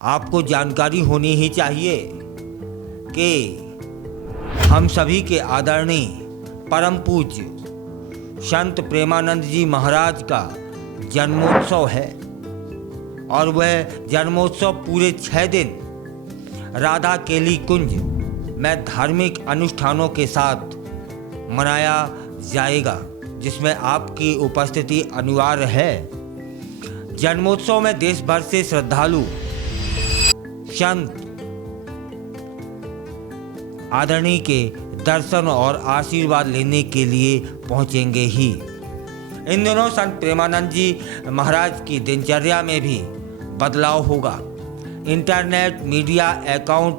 आपको जानकारी होनी ही चाहिए कि हम सभी के आदरणीय परम पूज्य संत प्रेमानंद जी महाराज का जन्मोत्सव है और वह जन्मोत्सव पूरे 6 दिन राधा केली कुंज में धार्मिक अनुष्ठानों के साथ मनाया जाएगा, जिसमें आपकी उपस्थिति अनिवार्य है। जन्मोत्सव में देश भर से श्रद्धालु संत आदरणीय के दर्शन और आशीर्वाद लेने के लिए पहुंचेंगे ही। इन दिनों संत प्रेमानंद जी महाराज की दिनचर्या में भी बदलाव होगा। इंटरनेट मीडिया अकाउंट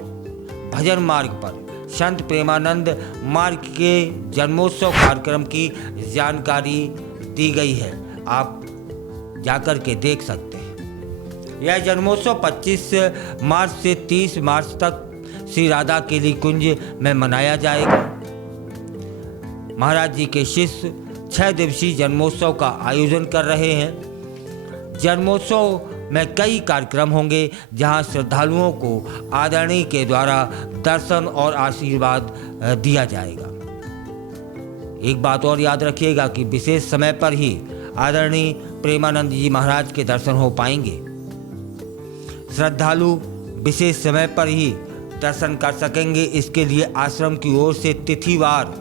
भजन मार्ग पर संत प्रेमानंद मार्ग के जन्मोत्सव कार्यक्रम की जानकारी दी गई है, आप जाकर के देख सकते हैं। यह जन्मोत्सव 25 मार्च से 30 मार्च तक श्री राधा केली कुंज में मनाया जाएगा। महाराज जी के शिष्य 6 दिवसीय जन्मोत्सव का आयोजन कर रहे हैं। जन्मोत्सव में कई कार्यक्रम होंगे जहां श्रद्धालुओं को आदरणीय के द्वारा दर्शन और आशीर्वाद दिया जाएगा। एक बात और याद रखिएगा कि विशेष समय पर ही आदरणीय प्रेमानंद जी महाराज के दर्शन हो पाएंगे। श्रद्धालु विशेष समय पर ही दर्शन कर सकेंगे, इसके लिए आश्रम की ओर से तिथिवार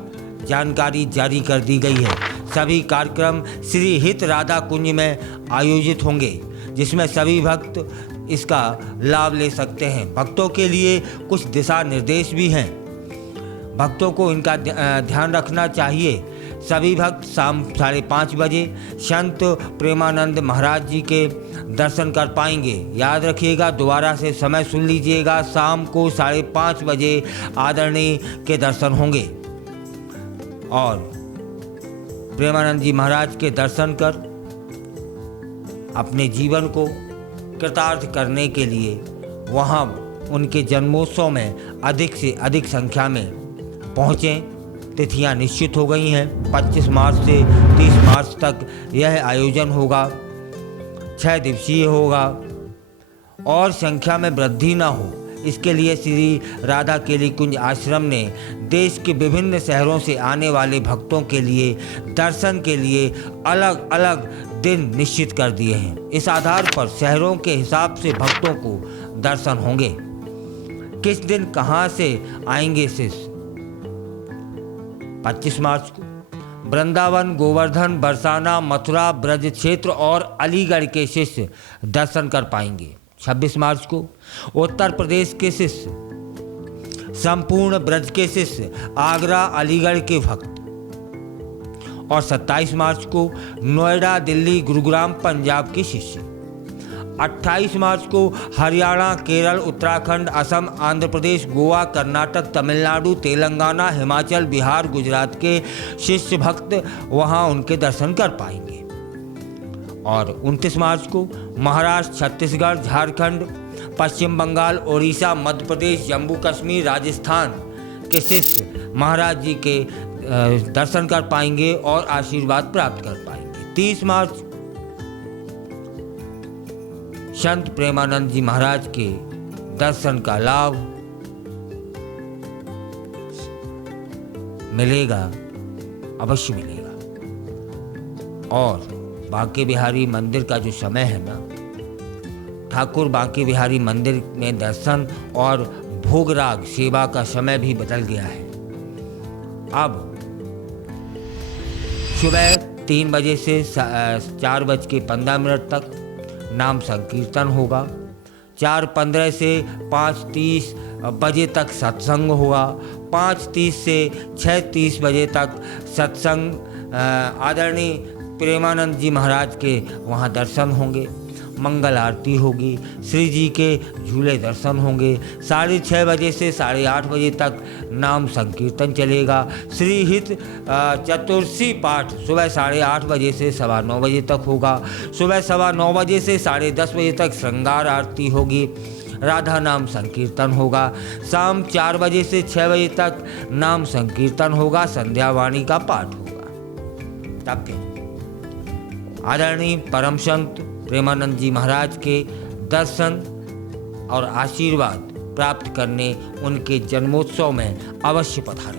जानकारी जारी कर दी गई है। सभी कार्यक्रम श्री हित राधा कुंज में आयोजित होंगे, जिसमें सभी भक्त इसका लाभ ले सकते हैं। भक्तों के लिए कुछ दिशा निर्देश भी हैं, भक्तों को इनका ध्यान रखना चाहिए। सभी भक्त शाम 5:30 बजे संत प्रेमानंद महाराज जी के दर्शन कर पाएंगे। याद रखिएगा, दोबारा से समय सुन लीजिएगा, शाम को 5:30 बजे आदरणीय के दर्शन होंगे और प्रेमानंद जी महाराज के दर्शन कर अपने जीवन को कृतार्थ करने के लिए वहाँ उनके जन्मोत्सव में अधिक से अधिक संख्या में पहुँचें। तिथियां निश्चित हो गई हैं। 25 मार्च से 30 मार्च तक यह आयोजन होगा, 6 दिवसीय होगा और संख्या में वृद्धि न हो, इसके लिए श्री राधा केली कुंज आश्रम ने देश के विभिन्न शहरों से आने वाले भक्तों के लिए दर्शन के लिए अलग अलग दिन निश्चित कर दिए हैं। इस आधार पर शहरों के हिसाब से भक्तों को दर्शन होंगे। किस दिन कहां से आएंगे शिष्य? 25 मार्च को वृंदावन, गोवर्धन, बरसाना, मथुरा, ब्रज क्षेत्र और अलीगढ़ के शिष्य दर्शन कर पाएंगे। 26 मार्च को उत्तर प्रदेश के शिष्य, संपूर्ण ब्रज के शिष्य, आगरा, अलीगढ़ के भक्त और 27 मार्च को नोएडा, दिल्ली, गुरुग्राम, पंजाब के शिष्य। 28 मार्च को हरियाणा, केरल, उत्तराखंड, असम, आंध्र प्रदेश, गोवा, कर्नाटक, तमिलनाडु, तेलंगाना, हिमाचल, बिहार, गुजरात के शिष्य भक्त वहां उनके दर्शन कर पाएंगे। और 29 मार्च को महाराष्ट्र, छत्तीसगढ़, झारखंड, पश्चिम बंगाल, ओडिशा, मध्य प्रदेश, जम्मू कश्मीर, राजस्थान के शिष्य महाराज जी के दर्शन कर पाएंगे और आशीर्वाद प्राप्त कर पाएंगे। 30 मार्च संत प्रेमानंद जी महाराज के दर्शन का लाभ मिलेगा, अवश्य मिलेगा। और बांके बिहारी मंदिर का जो समय है ना, ठाकुर बांके बिहारी मंदिर में दर्शन और भोगराग सेवा का समय भी बदल गया है। अब सुबह 3 बजे से 4:15 तक नाम संकीर्तन होगा। 4:15 से 5:30 बजे तक सत्संग होगा। 5:30 से 6:30 बजे तक सत्संग आदरणीय प्रेमानंद जी महाराज के वहाँ दर्शन होंगे। मंगल आरती होगी, श्री जी के झूले दर्शन होंगे। 6:30 बजे से 8:30 बजे तक नाम संकीर्तन चलेगा। श्री हित चतुर्दशी पाठ सुबह 8:30 बजे से 9:15 बजे तक होगा। सुबह 9:15 बजे से 10:30 बजे तक श्रृंगार आरती होगी। राधा नाम संकीर्तन होगा। शाम 4 बजे से 6 बजे तक नाम संकीर्तन होगा, संध्या वाणी का पाठ होगा। तब के आदरणीय परम संत प्रेमानंद जी महाराज के दर्शन और आशीर्वाद प्राप्त करने उनके जन्मोत्सव में अवश्य पधारें।